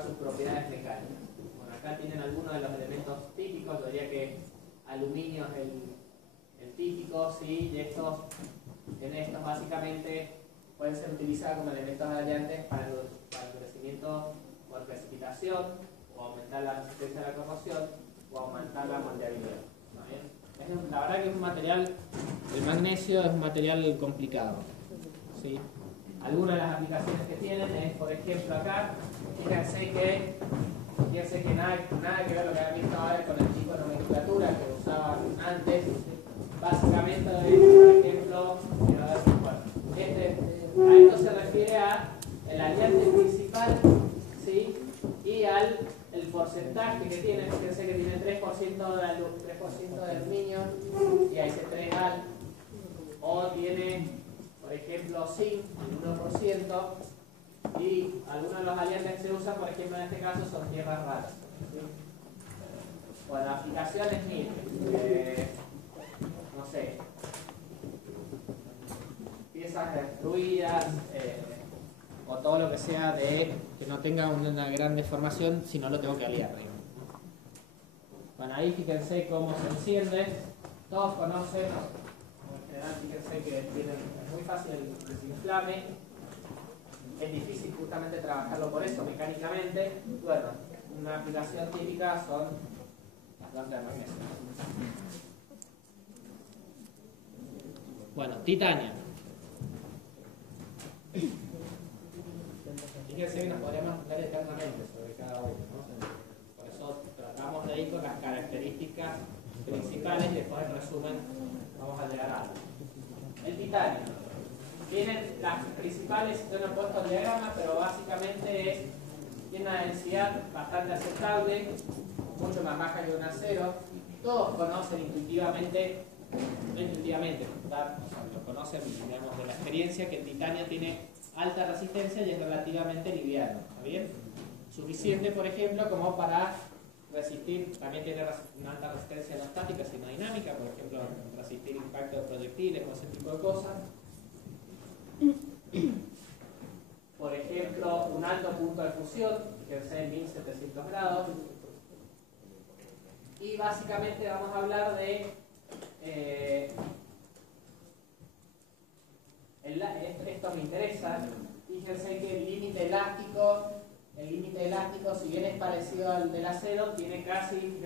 sus propiedades mecánicas. Bueno, acá tienen algunos de los elementos típicos, yo diría que aluminio es el típico, ¿sí? Y estos básicamente pueden ser utilizados como elementos aliantes para el endurecimiento por precipitación, o aumentar la resistencia a la corrosión, o aumentar la moldeabilidad. ¿Está bien? La verdad que es un material, el magnesio es un material complicado, ¿sí? Algunas de las aplicaciones que tienen es, por ejemplo, acá, fíjense que nada que ver lo que han visto ahora con el tipo de nomenclatura que usaban antes. Básicamente, por ejemplo, a esto se refiere a el aliante principal, ¿sí? Y el porcentaje que tiene, fíjense que tiene 3% de aluminio y ahí dice 3 al, o tiene, por ejemplo, zinc, el 1%, y algunos de los aliantes que se usan, por ejemplo, en este caso, son tierras raras, ¿sí? Bueno, aplicaciones miren, no sé, piezas destruidas, o todo lo que sea de que no tenga una gran deformación, si no lo tengo que aliar. Bueno, ahí fíjense cómo se enciende. Todos conocen, en general, fíjense que es muy fácil el desinflame. Es difícil justamente trabajarlo por eso mecánicamente. Bueno, una aplicación típica son las plantas de magnesio. Bueno, titanio. Fíjense que nos podríamos hablar eternamente sobre cada uno, ¿no? Por eso tratamos de ir con las características principales y después en resumen vamos a llegar a algo. El titanio. Tienen las principales, yo no he puesto el diagrama, pero básicamente tiene una densidad bastante aceptable, mucho más baja que un acero. Todos conocen intuitivamente, no intuitivamente, lo conocen, digamos, de la experiencia, que el titanio tiene alta resistencia y es relativamente liviano, ¿está bien? Suficiente, por ejemplo, como para resistir, también tiene una alta resistencia no estática, sino dinámica, por ejemplo, resistir impacto de proyectiles o ese tipo de cosas. Por ejemplo, un alto punto de fusión, que es en 1700 grados. Y básicamente vamos a hablar de esto me interesa. Fíjense que el límite elástico, si bien es parecido al del acero, tiene casi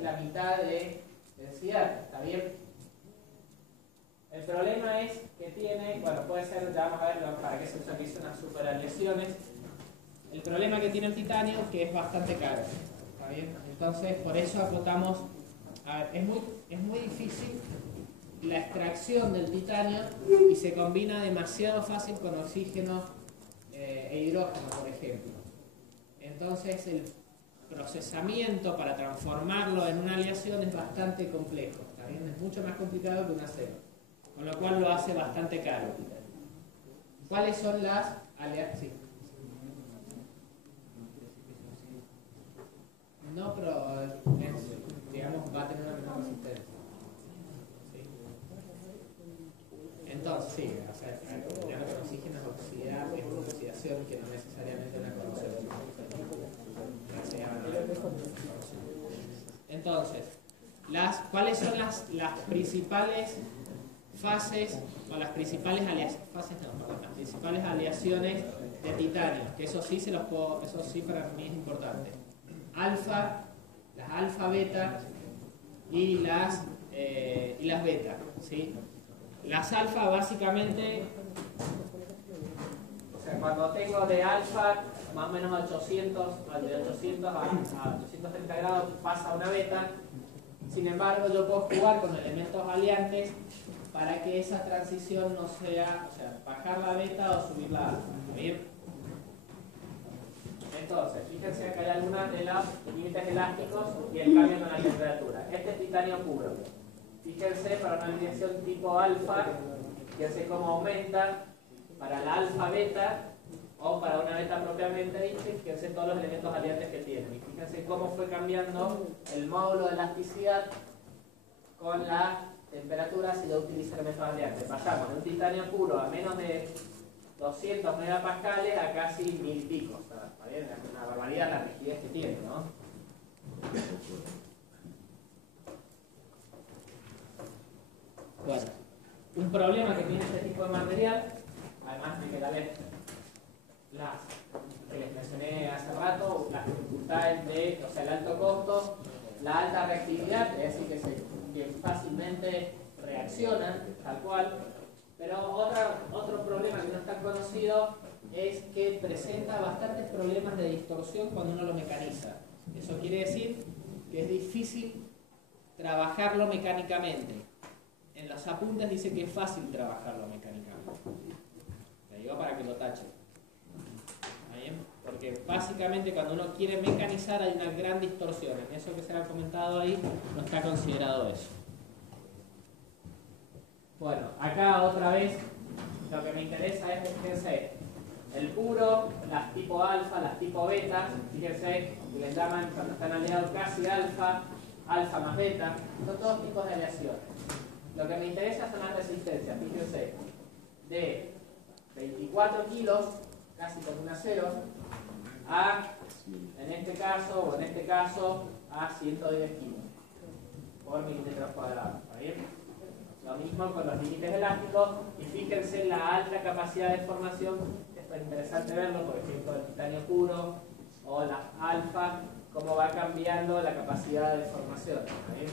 la mitad de densidad. ¿Está bien? El problema es que tiene, bueno, puede ser, ya vamos a ver para qué se utilizan las superaleaciones. El problema que tiene el titanio que es bastante caro. ¿Está bien? Entonces, por eso acotamos. A ver, es muy difícil la extracción del titanio y se combina demasiado fácil con oxígeno e hidrógeno, por ejemplo. Entonces, el procesamiento para transformarlo en una aleación es bastante complejo. ¿Está bien? Es mucho más complicado que un acero, con lo cual lo hace bastante caro. ¿Cuáles son las aleaciones? Sí. No, pero digamos va a tener una menor resistencia. ¿Sí? Entonces, sí, o sea, ya lo que el oxígeno es una oxidación que no necesariamente una corrosión. Entonces, ¿cuáles son las principales fases o las principales las principales aleaciones de titanio? Que eso sí para mí es importante. Las alfa, beta y las beta, ¿sí? Las alfa básicamente, o sea, cuando tengo de alfa más o menos de 800 a 830 grados pasa una beta. Sin embargo, yo puedo jugar con elementos aliantes para que esa transición no sea, o sea, bajar la beta o subir la alfa. ¿Bien? Entonces, fíjense que hay algunas de los límites elásticos y el cambio con la temperatura. Este es titanio puro. Fíjense para una alineación tipo alfa, fíjense cómo aumenta para la alfa beta o para una beta propiamente dicha, fíjense todos los elementos aliantes que tienen. Y fíjense cómo fue cambiando el módulo de elasticidad con la temperatura si yo utilizo elementos aliantes. Pasamos de un titanio puro a menos de 200 megapascales a casi 1000 y pico. ¿Está bien? problema que tiene este tipo de material, además de que la vez que les mencioné hace rato, las dificultades de, o sea, el alto costo, la alta reactividad, es decir, que fácilmente reaccionan, tal cual, pero otro problema que no es tan conocido es que presenta bastantes problemas de distorsión cuando uno lo mecaniza. Eso quiere decir que es difícil trabajarlo mecánicamente. En los apuntes dice que es fácil trabajarlo mecánicamente. Le digo para que lo tachen. ¿Está bien? Porque básicamente cuando uno quiere mecanizar hay una gran distorsión. En eso que se ha comentado ahí no está considerado eso. Bueno, acá otra vez lo que me interesa es, fíjense, el puro, las tipo alfa, las tipo beta, fíjense que les llaman cuando están aliados casi alfa, alfa más beta, son todos tipos de aleaciones. Lo que me interesa son las resistencias, fíjense, de 24 kilos, casi como un acero, a, en este caso o en este caso, a 110 kilos por milímetros cuadrados. ¿Está bien? Lo mismo con los límites elásticos, y fíjense la alta capacidad de formación. Es interesante verlo, por ejemplo, el titanio puro o las alfa, cómo va cambiando la capacidad de formación. ¿Está bien?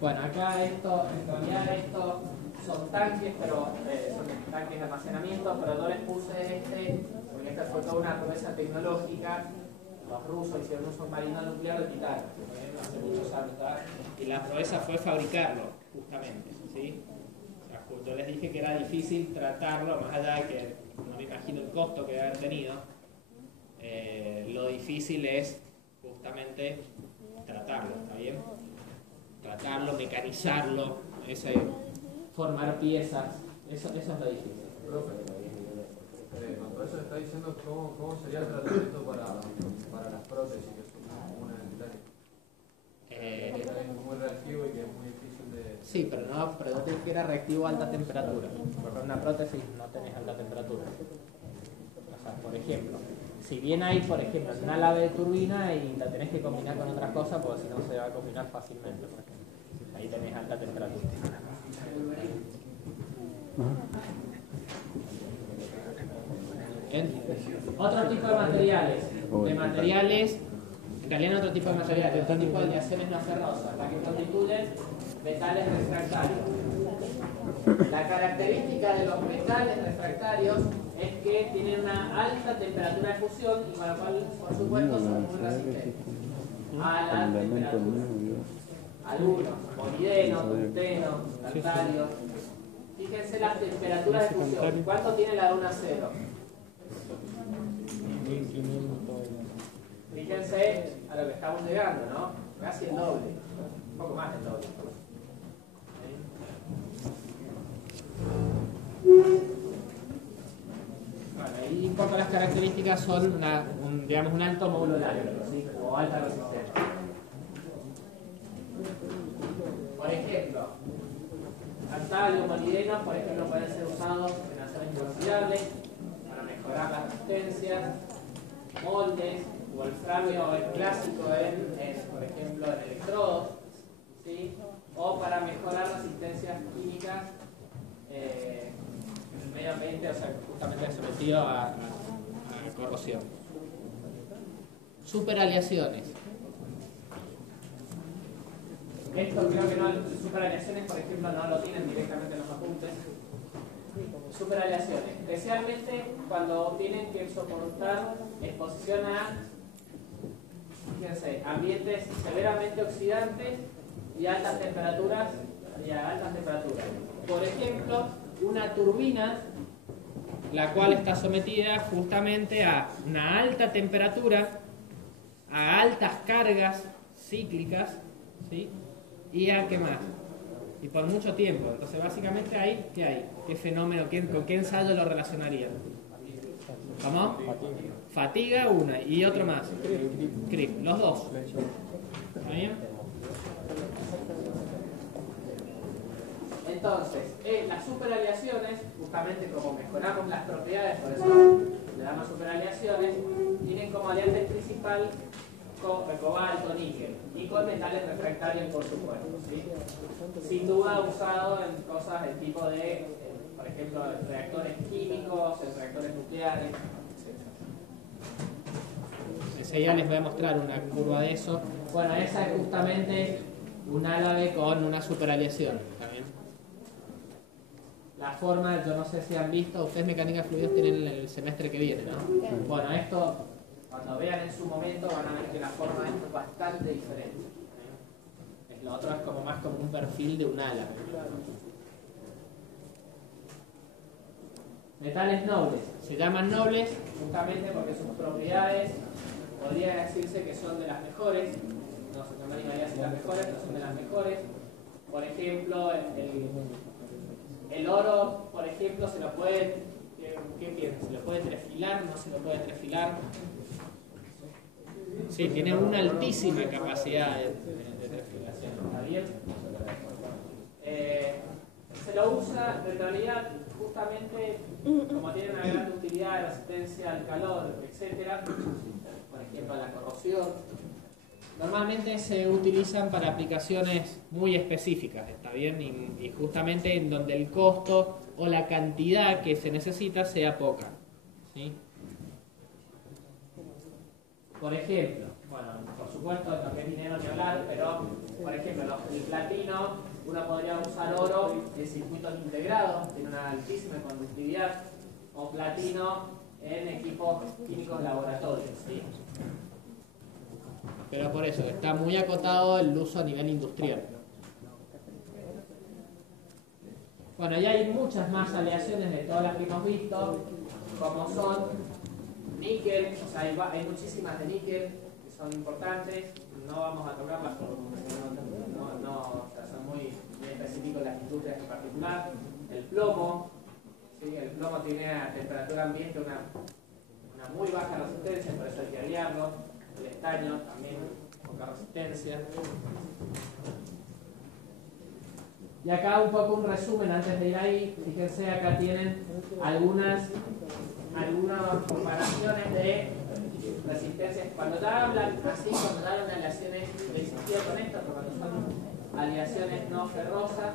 Bueno, acá esto, en realidad estos son tanques, pero son tanques de almacenamiento, pero no les puse este, porque esta fue toda una proeza tecnológica. Los rusos hicieron un submarino nuclear de titanio, hace muchos años, ¿verdad? Y la proeza fue fabricarlo, justamente, ¿sí? O sea, yo les dije que era difícil tratarlo, más allá de que no me imagino el costo que debe haber tenido. Lo difícil es justamente tratarlo, ¿está bien? Tratarlo, mecanizarlo, formar piezas, eso es lo difícil. Por eso está diciendo cómo sería el tratamiento para las prótesis que son una dental. Es muy reactivo y que es muy difícil de... Sí, pero no tenés que ir a reactivo a alta temperatura. Porque en una prótesis no tenés alta temperatura. O sea, por ejemplo, si bien hay, por ejemplo, una lave de turbina y la tenés que combinar con otras cosas, porque si no se va a combinar fácilmente, por ejemplo. Ahí tenés alta temperatura. ¿Bien? Otro tipo de materiales. En realidad otro tipo de materiales, otro tipo de aleaciones no ferrosas, las que constituyen metales refractarios. La característica de los metales refractarios es que tienen una alta temperatura de fusión y con lo cual, por supuesto, son muy resistentes a la temperatura. Algunos, molibdeno, tungsteno, tantalio. Fíjense las temperaturas de fusión. ¿Cuánto tiene la de un acero? Fíjense a lo que estamos llegando, ¿no? Casi el doble, un poco más del doble. Bueno, y un poco las características son digamos, un alto módulo horario, ¿sí? O alta resistencia. Por ejemplo, tantalio, molibdeno, por ejemplo, pueden ser usados en acero inoxidable para mejorar las resistencias, moldes, wolframio es clásico por ejemplo, en electrodos, ¿sí? O para mejorar resistencias químicas en el medio ambiente, o sea, justamente sometido a corrosión. Superaleaciones. Esto creo que no, superaleaciones, por ejemplo, no lo tienen directamente en los apuntes. Superaleaciones, especialmente cuando tienen que soportar exposición a, fíjense, ambientes severamente oxidantes y altas temperaturas. Por ejemplo, una turbina, la cual está sometida justamente a una alta temperatura, a altas cargas cíclicas, ¿sí? Y a qué más, y por mucho tiempo. Entonces básicamente ahí, ¿qué hay? ¿Qué fenómeno? ¿Con qué ensayo lo relacionarían? ¿Cómo? Fatiga una y otro más. Creep, los dos. ¿Está bien? Entonces, las superaleaciones, justamente como mejoramos las propiedades, por eso le damos superaleaciones, tienen como aliante principal cobalto, níquel, y con metales refractarios por supuesto, ¿sí? Sin duda usado en cosas del tipo de, por ejemplo, reactores químicos, en reactores nucleares, etc. Enseguida les voy a mostrar una curva de eso. Bueno, esa es justamente un álave con una superaleación. ¿También? La forma, yo no sé si han visto, ustedes mecánica de fluidos tienen el semestre que viene, ¿no? Bueno, esto, cuando vean en su momento, van a ver que la forma de esto es bastante diferente. Lo otro es como más como un perfil de un álave. Metales nobles. Se llaman nobles justamente porque sus propiedades podría decirse que son de las mejores. No me animaría a decir las mejores, pero son de las mejores. Por ejemplo, el oro, por ejemplo, se lo puede, ¿qué piensan? ¿Se lo puede trefilar? ¿No se lo puede trefilar? Sí, tiene una altísima capacidad de trefilación. ¿Está bien? Se lo usa, en realidad, justamente, como tiene una gran utilidad de resistencia al calor, etc., por ejemplo, a la corrosión. Normalmente se utilizan para aplicaciones muy específicas, ¿está bien? Y justamente en donde el costo o la cantidad que se necesita sea poca, ¿sí? Por ejemplo, bueno, por supuesto, lo que es dinero ni hablar, pero, por ejemplo, el platino, uno podría usar oro en circuitos integrados, tiene una altísima conductividad, o platino en equipos químicos laboratorios, ¿sí? Pero por eso, está muy acotado el uso a nivel industrial. Bueno, ya hay muchas más aleaciones de todas las que hemos visto, como son níquel, o sea, hay muchísimas de níquel que son importantes, no vamos a tocarlas porque o sea, son muy específicos las industrias en particular. El plomo, ¿sí? El plomo tiene a temperatura ambiente una muy baja resistencia, por eso hay que aliarlo. El estaño también poca resistencia. Y acá un poco un resumen antes de ir ahí. Fíjense, acá tienen algunas comparaciones de resistencias. Cuando ya hablan así, cuando ya hablan de aleaciones, de insistir con esto, pero cuando son aleaciones no ferrosas,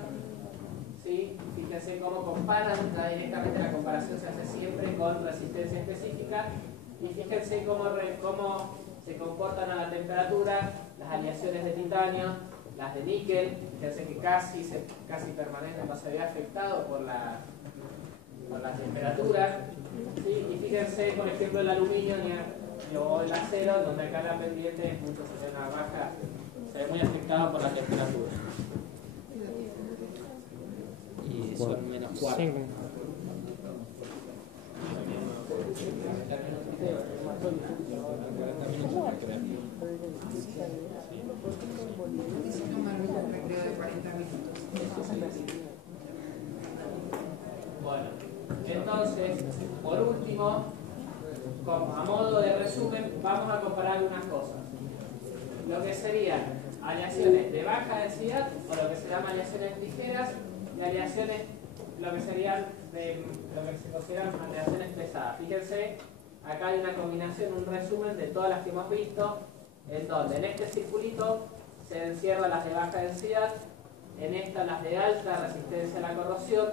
¿sí? Fíjense cómo comparan, ya directamente la comparación se hace siempre con resistencia específica. Y fíjense cómo se comportan a la temperatura las aleaciones de titanio, las de níquel, fíjense que casi permanente, no se ve afectado por la temperatura, ¿sí? Y fíjense, por ejemplo, el aluminio o el acero, donde acá la pendiente es mucho, se ve una baja, se ve muy afectado por la temperatura. Y son menos 4. Bueno, entonces, por último, a modo de resumen, vamos a comparar algunas cosas. Lo que serían aleaciones de baja densidad, o lo que se llama aleaciones ligeras, y aleaciones, lo que se consideran aleaciones pesadas. Fíjense, acá hay una combinación, un resumen de todas las que hemos visto, en donde en este circulito se encierran las de baja densidad, en esta las de alta resistencia a la corrosión,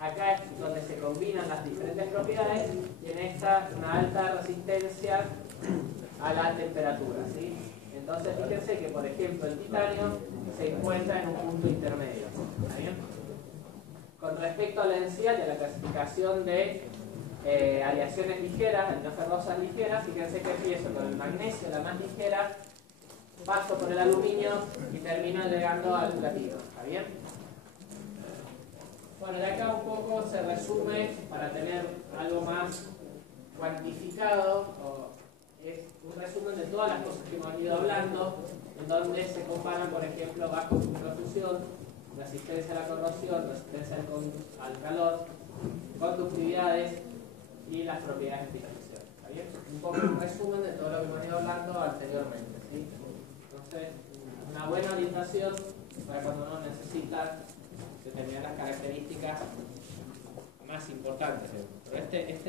acá es donde se combinan las diferentes propiedades, y en esta una alta resistencia a la temperatura, ¿sí? Entonces fíjense que, por ejemplo, el titanio se encuentra en un punto intermedio. ¿Está bien? Con respecto a la densidad y a la clasificación de aleaciones ligeras, no ferrosas ligeras, fíjense que empiezo con el magnesio, la más ligera, paso por el aluminio y termino llegando al platino. ¿Está bien? Bueno, de acá un poco se resume, para tener algo más cuantificado, es un resumen de todas las cosas que hemos ido hablando, en donde se comparan, por ejemplo, bajo microfusión, resistencia a la corrosión, resistencia al calor, conductividades y las propiedades de fijación. ¿Está bien? Un poco un resumen de todo lo que hemos ido hablando anteriormente, ¿sí? Entonces, una buena orientación para cuando uno necesita determinadas características más importantes. Pero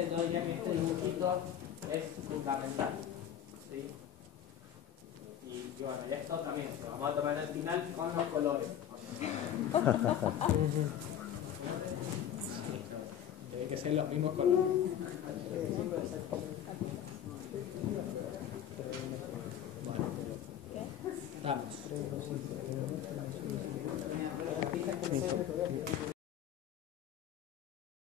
yo diría que este dibujito es fundamental, ¿sí? Y bueno, y esto también lo vamos a tomar al final con los colores. Tiene que ser los mismos colores. Vamos.